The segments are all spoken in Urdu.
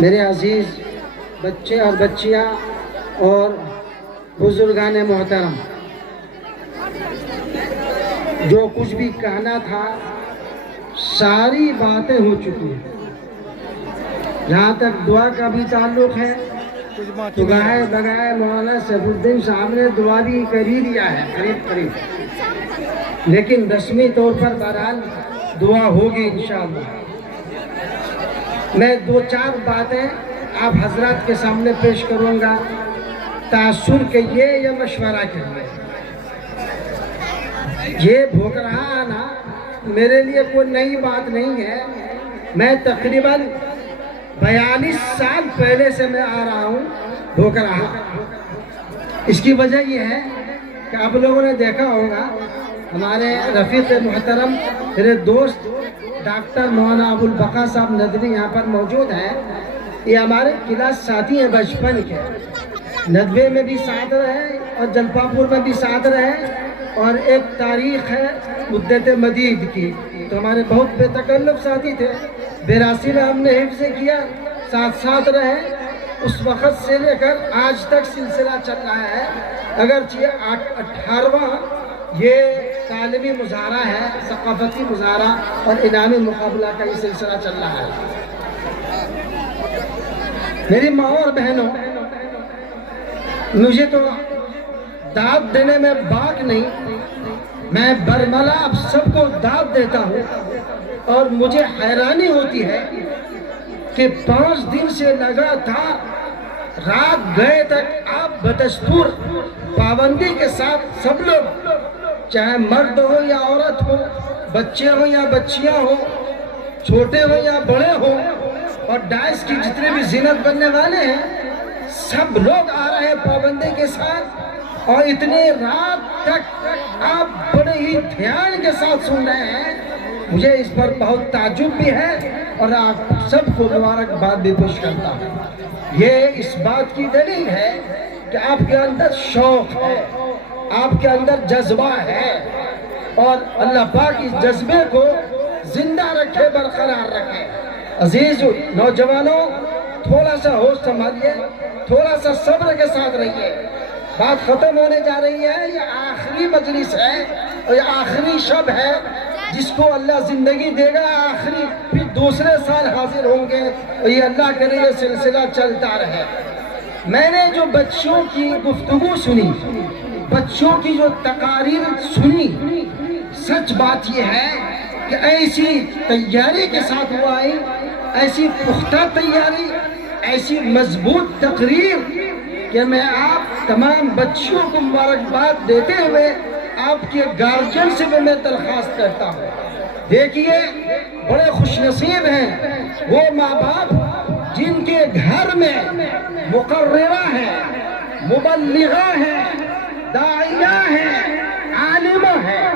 میرے عزیز بچے اور بچیاں اور بزرگان محترم، جو کچھ بھی کہنا تھا ساری باتیں ہو چکی ہیں۔ جہاں تک دعا کا بھی تعلق ہے تو گاہے بگائے مولانا سیف الدین صاحب نے دعا بھی کر ہی دیا ہے قریب، لیکن رسمی طور پر بہرحال دعا ہوگی انشاءاللہ۔ میں دو چار باتیں آپ حضرات کے سامنے پیش کروں گا، تاثر کہیے یا مشورہ کہیے۔ یہ بھوک رہا آنا میرے لیے کوئی نئی بات نہیں ہے، میں تقریباً 42 سال پہلے سے میں آ رہا ہوں بھوک رہا۔ اس کی وجہ یہ ہے کہ آپ لوگوں نے دیکھا ہوگا ہمارے رفیق محترم میرے دوست ڈاکٹر مولانا ابو البقا صاحب ندوی یہاں پر موجود ہیں۔ یہ ہمارے کلاس ساتھی ہیں بچپن کے، ندوے میں بھی ساتھ رہے اور جلپا پور میں بھی ساتھ رہے، اور ایک تاریخ ہے مدت مدید کی، تو ہمارے بہت بے تکلف ساتھی تھے۔ 82 میں ہم نے حفظ کیا، ساتھ رہے، اس وقت سے لے کر آج تک سلسلہ چل رہا ہے۔ اگرچہ 18واں یہ تعلیمی مظاہرہ ہے، ثقافتی مظاہرہ اور انعامی مقابلہ کا یہ سلسلہ چل رہا ہے۔ میری ماں اور بہنوں، مجھے تو داد دینے میں باک نہیں، میں برملا اب سب کو داد دیتا ہوں، اور مجھے حیرانی ہوتی ہے کہ 5 دن سے لگاتار رات گئے تک آپ بدستور پابندی کے ساتھ سب لوگ، چاہے مرد ہو یا عورت ہو، بچے ہو یا بچیاں ہو، چھوٹے ہو یا بڑے ہو، اور ڈائس کی جتنے بھی زینت بننے والے ہیں، سب لوگ آ رہے ہیں پابندی کے ساتھ، اور اتنے رات تک آپ بڑے ہی دھیان کے ساتھ سن رہے ہیں۔ مجھے اس پر بہت تعجب بھی ہے، اور آپ سب کو مبارکباد بھی پیش کرتا ہوں۔ یہ اس بات کی دلیل ہے کہ آپ کے اندر شوق ہے، آپ کے اندر جذبہ ہے، اور اللہ پاک اس جذبے کو زندہ رکھے، برقرار رکھے۔ عزیز نوجوانوں، تھوڑا سا ہوش سنبھالیے، تھوڑا سا صبر کے ساتھ رہیے۔ بات ختم ہونے جا رہی ہے، یہ آخری مجلس ہے اور یہ آخری شب ہے، جس کو اللہ زندگی دے گا آخری، پھر دوسرے سال حاضر ہوں گے، اور یہ اللہ کرے یہ سلسلہ چلتا رہے۔ میں نے جو بچوں کی گفتگو سنی، بچوں کی جو تقاریر سنی، سچ بات یہ ہے کہ ایسی تیاری کے ساتھ وہ آئی، ایسی پختہ تیاری، ایسی مضبوط تقریر، کہ میں آپ تمام بچوں کو مبارکباد دیتے ہوئے آپ کے گارجین سے بھی میں درخواست کرتا ہوں۔ دیکھیے، بڑے خوش نصیب ہیں وہ ماں باپ جن کے گھر میں مقررہ ہیں، مبلغہ ہیں، داعیہ ہیں، عالمہ ہیں۔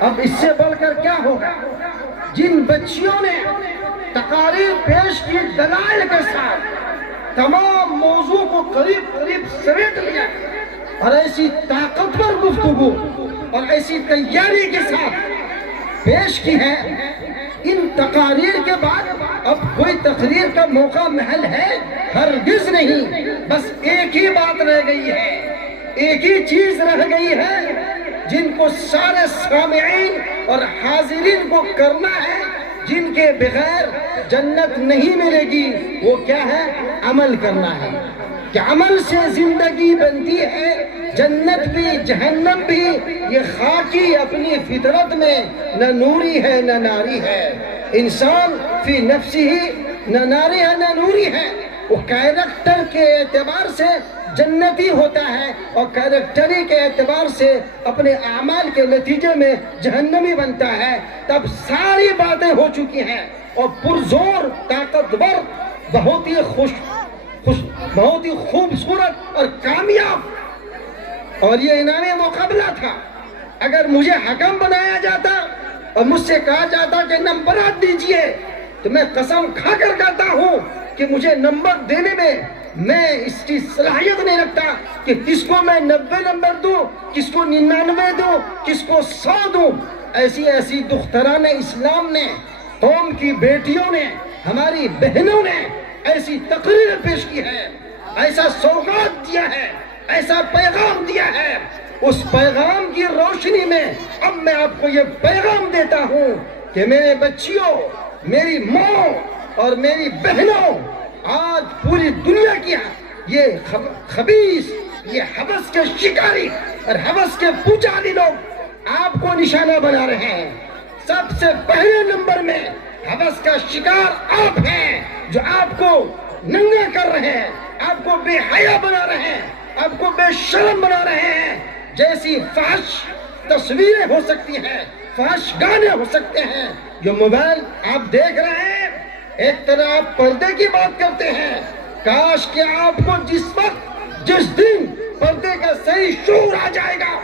اب اس سے بڑھ کر کیا ہوگا؟ جن بچیوں نے تقاریر پیش کی دلائل کے ساتھ، تمام موضوع کو قریب سمیٹ لیا، اور ایسی طاقتور گفتگو اور ایسی تیاری کے ساتھ پیش کی ہے، ان تقاریر کے بعد اب کوئی تقریر کا موقع محل ہے؟ ہرگز نہیں۔ بس ایک ہی بات رہ گئی ہے، ایک ہی چیز رہ گئی ہے جن کو سارے سامعین اور حاضرین کو کرنا ہے، جن کے بغیر جنت نہیں ملے گی۔ وہ کیا ہے؟ عمل کرنا ہے، کہ عمل سے زندگی بنتی ہے، جنت بھی جہنم بھی۔ یہ خاکی اپنی فطرت میں نہ نوری ہے نہ ناری ہے، انسان فی نفسی ہی نہ ناری ہے نہ نوری ہے۔ وہ کیریکٹر کے اعتبار سے جنتی ہوتا ہے، اور کیریکٹری کے اعتبار سے اپنے اعمال کے نتیجے میں جہنمی بنتا ہے۔ تب ساری باتیں ہو چکی ہیں، اور پرزور، طاقتور، بہت ہی بہت ہی خوبصورت اور کامیاب، اور یہ انعامی مقابلہ تھا۔ اگر مجھے حکم بنایا جاتا اور مجھ سے کہا جاتا کہ نمبرات دیجئے، تو میں قسم کھا کر کہتا ہوں کہ مجھے نمبر دینے میں اس کی صلاحیت نہیں رکھتا کہ کس کو میں 90 نمبر دوں، کس کو 99 دوں، کس کو 100 دوں۔ ایسی دختران اسلام نے، قوم کی بیٹیوں نے، ہماری بہنوں نے ایسی تقریر پیش کی ہے، ایسا سوغات دیا ہے، ایسا پیغام دیا ہے، اس پیغام کی روشنی میں اب میں آپ کو یہ پیغام دیتا ہوں کہ میرے بچیوں، میری ماں اور میری بہنوں، آج پوری دنیا کی یہ خبیث، یہ حوث کے شکاری اور حوث کے پجاری لوگ آپ کو نشانہ بنا رہے ہیں۔ سب سے پہلے نمبر میں حوث کا شکار آپ ہیں، جو آپ کو ننگا کر رہے ہیں، آپ کو بے حیا بنا رہے ہیں، آپ کو بے شرم بنا رہے ہیں۔ جیسی فحش تصویریں ہو سکتی ہیں، فحش گانے ہو سکتے ہیں، جو موبائل آپ دیکھ رہے ہیں، ایک طرح آپ پردے کی بات کرتے ہیں۔ کاش کہ آپ کو جس دن پردے کا صحیح شعور آ جائے گا،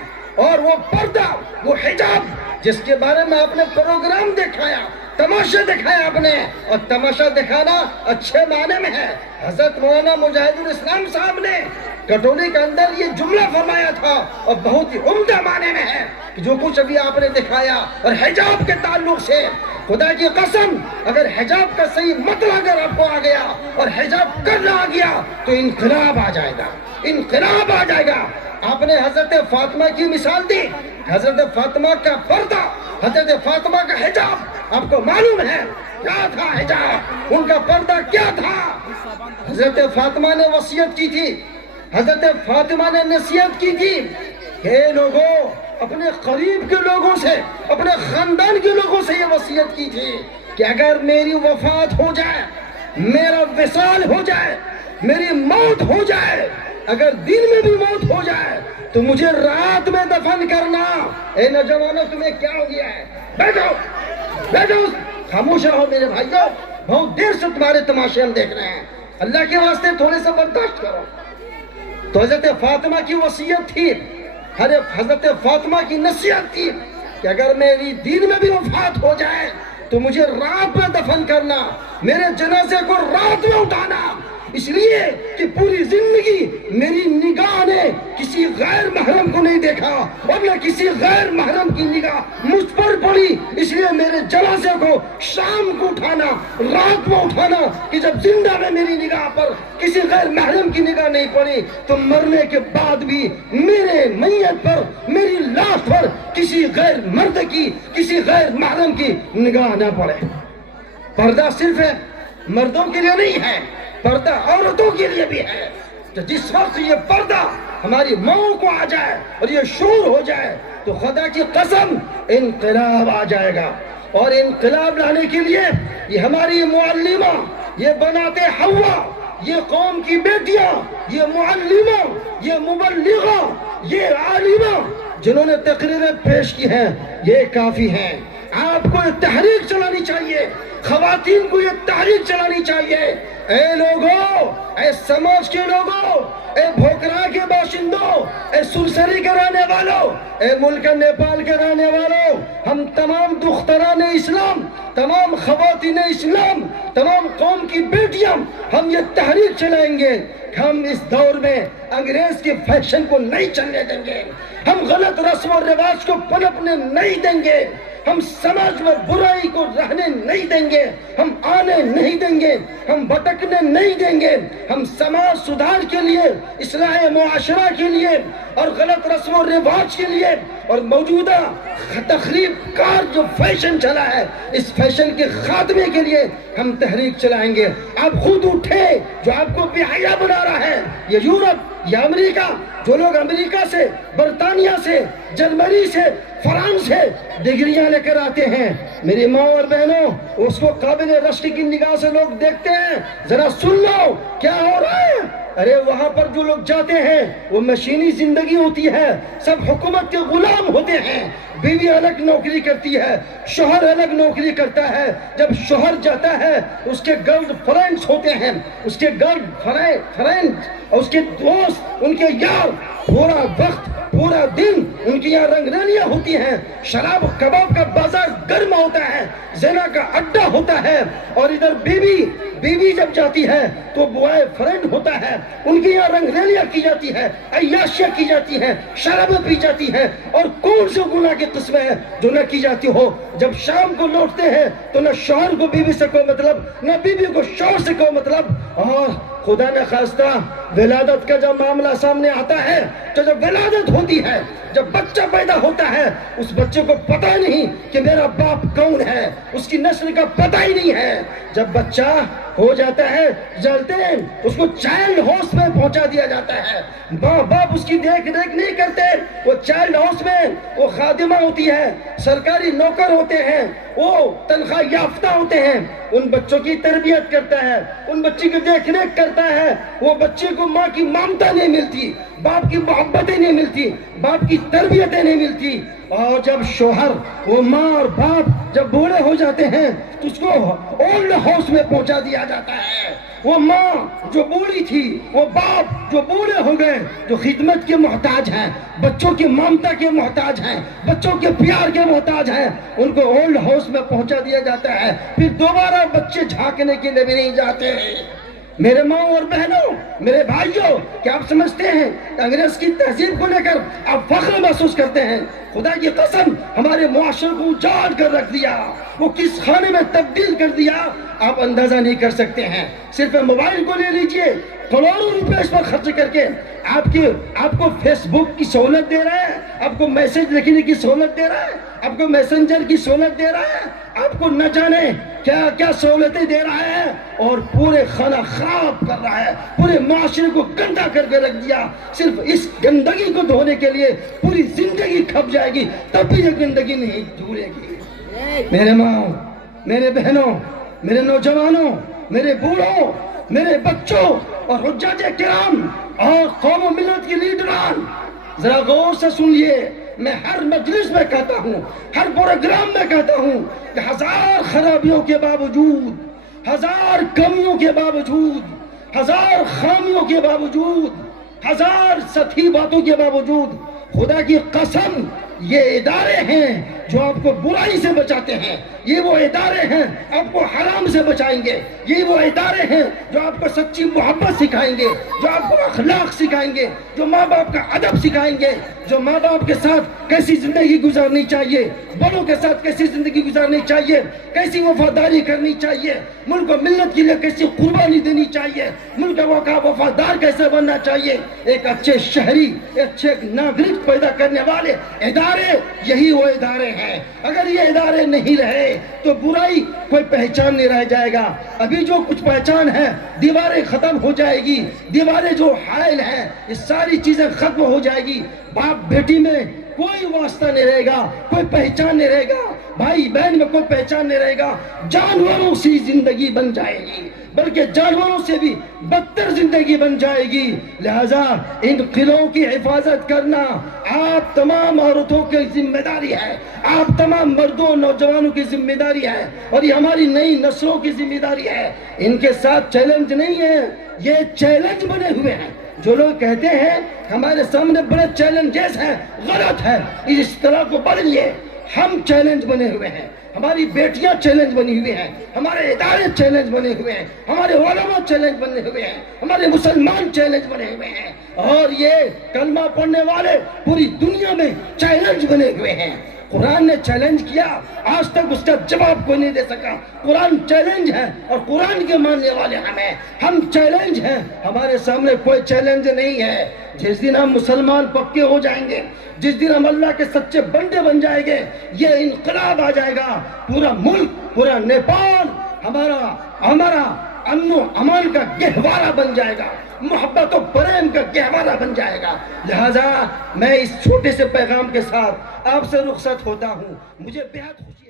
اور وہ پردہ، وہ حجاب جس کے بارے میں آپ نے پروگرام دکھایا، تماشا دکھایا آپ نے، اور تماشا دکھانا اچھے معنی میں ہے۔ حضرت مولانا مجاہد الاسلام صاحب نے کٹوری کے اندر یہ جملہ فرمایا تھا، اور بہت ہی عمدہ معنی میں ہے کہ جو کچھ ابھی آپ نے دکھایا، اور حجاب کے تعلق سے خدا کی قسم، اگر حجاب کا صحیح مطلب اگر آپ کو آ گیا اور حجاب کرنا آ گیا تو انقلاب آ جائے گا، انقلاب آ جائے گا۔ آپ نے حضرت فاطمہ کی مثال دی، حضرت فاطمہ کا پردہ، حضرت فاطمہ کا حجاب آپ کو معلوم ہے کیا تھا؟ حجاب، ان کا پردہ کیا تھا؟ حضرت فاطمہ نے وصیت کی تھی، حضرت فاطمہ نے نصیحت کی تھی کہ لوگوں، اپنے قریب کے لوگوں سے، اپنے خاندان کے لوگوں سے یہ وصیت کی تھی کہ اگر میری وفات ہو جائے، میرا وصال ہو جائے، میری موت ہو جائے، اگر دن میں بھی موت ہو جائے تو مجھے رات میں دفن کرنا۔ اے نوجوانوں، تمہیں کیا ہو گیا ہے؟ بیٹھو بیٹھو، خاموش رہو میرے بھائیوں، بہت دیر سے تمہارے تماشے ہم دیکھ رہے ہیں، اللہ کے واسطے تھوڑے سے برداشت کرو۔ تو حضرت فاطمہ کی وصیت تھی، حضرت فاطمہ کی نصیحت تھی کہ اگر میری دین میں بھی وفات ہو جائے تو مجھے رات میں دفن کرنا، میرے جنازے کو رات میں اٹھانا، اس لیے کہ پوری زندگی میری نگاہ نے کسی غیر محرم کو نہیں دیکھا، اور نہ کسی غیر محرم کی نگاہ مجھ پر پڑی، اس لیے میرے جنازے کو شام کو اٹھانا، رات میں اٹھانا، کہ جب زندہ میں میری نگاہ پر کسی غیر محرم کی نگاہ نہیں پڑی تو مرنے کے بعد بھی میرے میت پر، میری لاش پر کسی غیر مرد کی، کسی غیر محرم کی نگاہ نہ پڑے۔ پردہ صرف مردوں کے لیے نہیں ہے، پردہ عورتوں کے لیے بھی ہے۔ تو جس وقت یہ پردہ ہماری ماں کو آ جائے اور یہ شعور ہو جائے تو خدا کی قسم انقلاب آ جائے گا۔ اور انقلاب لانے کے لیے یہ ہماری معلمہ، یہ بنات حوا، یہ قوم کی بیٹیاں، یہ معلمہ، یہ مبلغہ، یہ عالمہ جنہوں نے تقریریں پیش کی ہیں، یہ کافی ہیں۔ آپ کو یہ تحریک چلانی چاہیے، خواتین کو یہ تحریک چلانی چاہیے۔ اے لوگوں، اے سماج کے لوگوں، اے بھوکرا کے باشندوں، اے سرسری کے رہنے والوں، اے ملک نیپال کے رہنے والوں، ہم تمام دختران اسلام، تمام خواتین اسلام، تمام قوم کی بیٹیاں، ہم یہ تحریک چلائیں گے۔ ہم اس دور میں انگریز کے فیشن کو نہیں چلنے دیں گے، ہم غلط رسم و رواج کو پنپنے نہیں دیں گے، ہم سماج میں برائی کو رہنے نہیں دیں گے، ہم آنے نہیں دیں گے، ہم بھٹکنے نہیں دیں گے۔ ہم سماج سدھار کے لیے، اصلاح معاشرہ کے لیے، اور غلط رسم و رواج کے لیے، اور موجودہ تخریب کار جو فیشن چلا ہے، اس فیشن کے خاتمے کے لیے ہم تحریک چلائیں گے۔ آپ خود اٹھے، جو آپ کو بے حیا بنا رہا ہے، یہ یورپ یا امریکہ، جو لوگ امریکہ سے، برطانیہ سے، جرمنی سے، فرانس سے ڈگریاں لے کر آتے ہیں، میری ماں اور بہنوں، اس کو قابل رشک کی نگاہ سے لوگ دیکھتے ہیں۔ ذرا سن لو کیا ہو رہا ہے۔ ارے وہاں پر جو لوگ جاتے ہیں وہ مشینی زندگی ہوتی ہے، سب حکومت کے غلام ہوتے ہیں، بیوی الگ نوکری کرتی ہے، شوہر الگ نوکری کرتا ہے۔ جب شوہر جاتا ہے اس کے گرل فرینڈز ہوتے ہیں، اس کے گرل فرینڈ اور اس کے دوست، ان کے یار، پورا وقت پورا دن ان کی یہاں رنگ رلیاں ہوتی ہیں، شراب کباب کا بازار گرم ہوتا ہے، زنا کا اڈا ہوتا ہے، اور ادھر بیوی جب جاتی ہے تو بوائے فرینڈ ہوتا ہے، ان کی یہاں رنگ ریلیاں کی جاتی ہے، عیاشیاں کی جاتی ہیں، شرابیں پی جاتی ہیں، اور کون سے گناہ کی قسمیں ہیں جو نہ کی جاتی ہو۔ جب شام کو لوٹتے ہیں تو نہ شوہر کو بیوی سے کوئی مطلب، نہ بیوی کو شوہر سے کوئی مطلب، اور خدا نہ خواستہ ولادت کا جب معاملہ سامنے آتا ہے تو جب ولادت ہوتی ہے، جب بچہ پیدا ہوتا ہے، اس بچے کو پتہ نہیں کہ میرا باپ کون ہے، اس کی نسل کا پتہ ہی نہیں ہے۔ جب بچہ ہو جاتا ہے جلتے ہیں اس کو چائلڈ ہاؤس میں پہنچا دیا جاتا ہے، ماں باپ اس کی دیکھ ریکھ نہیں کرتے، وہ چائلڈ ہاؤس میں وہ خادمہ ہوتی ہے، سرکاری نوکر ہوتے ہیں، وہ تنخواہ یافتہ ہوتے ہیں، ان بچوں کی تربیت کرتا ہے، ان بچی کی دیکھ ریکھ کرتا ہے، وہ بچے کو ماں کی ممتا نہیں ملتی، باپ کی محبتیں نہیں ملتی، باپ کی تربیتیں نہیں ملتی۔ اور جب شوہر، وہ ماں اور باپ جب بوڑھے ہو جاتے ہیں تو اس کو اولڈ ہاؤس میں پہنچا دیا جاتا ہے۔ وہ ماں جو بوڑھی تھی، وہ باپ جو بوڑھے ہو گئے، جو خدمت کے محتاج ہیں، بچوں کی ممتا کے محتاج ہیں، بچوں کے پیار کے محتاج ہیں، ان کو اولڈ ہاؤس میں پہنچا دیا جاتا ہے، پھر دوبارہ بچے جھانکنے کے لیے بھی نہیں جاتے۔ میرے ماں اور بہنوں، میرے بھائیوں، کیا آپ سمجھتے ہیں انگریز کی تہذیب کو لے کر آپ فخر محسوس کرتے ہیں؟ خدا کی قسم ہمارے معاشرے کو اجاڑ کر رکھ دیا، وہ کس خانے میں تبدیل کر دیا آپ اندازہ نہیں کر سکتے ہیں۔ صرف موبائل کو لے لیجئے، کروڑوں روپے اس پر خرچ کر کے آپ کو فیس بک کی سہولت دے رہا ہے، آپ کو میسج لکھنے کی سہولت دے رہا ہے، آپ کو میسنجر کی سہولت دے رہا ہے، آپ کو نہ جانے کیا کیا سہولتیں دے رہا ہے، اور پورے خانہ خراب کر رہا ہے، پورے معاشرے کو گندا کر کے رکھ دیا۔ صرف اس گندگی کو دھونے کے لیے پوری زندگی کھپ جائے گی، تب بھی یہ گندگی نہیں دھلے گی۔ میرے ماں، میرے بہنوں، میرے نوجوانوں، میرے بوڑھوں، میرے بچوں اور حجاج کرام اور قوم و ملت کے لیڈران، ذرا غور سے سنیے، میں ہر مجلس میں کہتا ہوں، ہر پروگرام میں کہتا ہوں کہ ہزار خرابیوں کے باوجود، ہزار کمیوں کے باوجود، ہزار خامیوں کے باوجود، ہزار سطحی باتوں کے باوجود، خدا کی قسم یہ ادارے ہیں جو آپ کو برائی سے بچاتے ہیں، یہ وہ ادارے ہیں آپ کو حرام سے بچائیں گے، یہ وہ ادارے ہیں جو آپ کو سچی محبت سکھائیں گے، جو آپ کو اخلاق سکھائیں گے، جو ماں باپ کا ادب سکھائیں گے، جو ماں باپ کے ساتھ کیسی زندگی گزارنی چاہیے، بڑوں کے ساتھ کیسی زندگی گزارنی چاہیے، کیسی وفاداری کرنی چاہیے، ملک و ملت کے لیے کیسی قربانی دینی چاہیے، ملک کا وفادار کیسے بننا چاہیے، ایک اچھے شہری، اچھے ناگرک پیدا کرنے والے ادارے، یہی وہ ادارے ہیں۔ اگر یہ ادارے نہیں رہے تو برائی کوئی پہچان نہیں رہ جائے گا۔ ابھی جو کچھ پہچان ہے، دیواریں ختم ہو جائے گی، دیواریں جو حائل ہیں یہ ساری چیزیں ختم ہو جائے گی، باپ بیٹی میں کوئی واسطہ نہیں رہے گا، کوئی پہچان نہیں رہے گا، بھائی بہن میں کوئی پہچان نہیں رہے گا، جانوروں سی زندگی بن جائے گی، بلکہ جانوروں سے بھی بدتر زندگی بن جائے گی۔ لہذا ان قلعوں کی حفاظت کرنا آپ تمام عورتوں کی ذمہ داری ہے، آپ تمام مردوں نوجوانوں کی ذمہ داری ہے، اور یہ ہماری نئی نسلوں کی ذمہ داری ہے۔ ان کے ساتھ چیلنج نہیں ہے، یہ چیلنج بنے ہوئے ہیں۔ جو لوگ کہتے ہیں ہمارے سامنے بڑے چیلنجز ہیں، غلط ہے، اس طرح کو بدلیے۔ ہم چیلنج بنے ہوئے ہیں، ہماری بیٹیاں چیلنج بنی ہوئی ہیں، ہمارے ادارے چیلنج بنے ہوئے ہیں، ہمارے علماء چیلنج بنے ہوئے ہیں، ہمارے مسلمان چیلنج بنے ہوئے ہیں، اور یہ کلمہ پڑھنے والے پوری دنیا میں چیلنج بنے ہوئے ہیں۔ قرآن نے چیلنج کیا، آج تک اس کا جواب کوئی نہیں دے سکا۔ قرآن چیلنج ہے اور قرآن کے ماننے والے ہم چیلنج ہیں، ہمارے سامنے کوئی چیلنج نہیں ہے۔ جس دن ہم مسلمان پکے ہو جائیں گے، جس دن ہم اللہ کے سچے بندے بن جائیں گے، یہ انقلاب آ جائے گا، پورا ملک، پورا نیپال ہمارا امن و امان کا گہوارہ بن جائے گا، محبت و پریم کا گہوارہ بن جائے گا۔ لہذا میں اس چھوٹے سے پیغام کے ساتھ آپ سے رخصت ہوتا ہوں، مجھے بے حد خوشی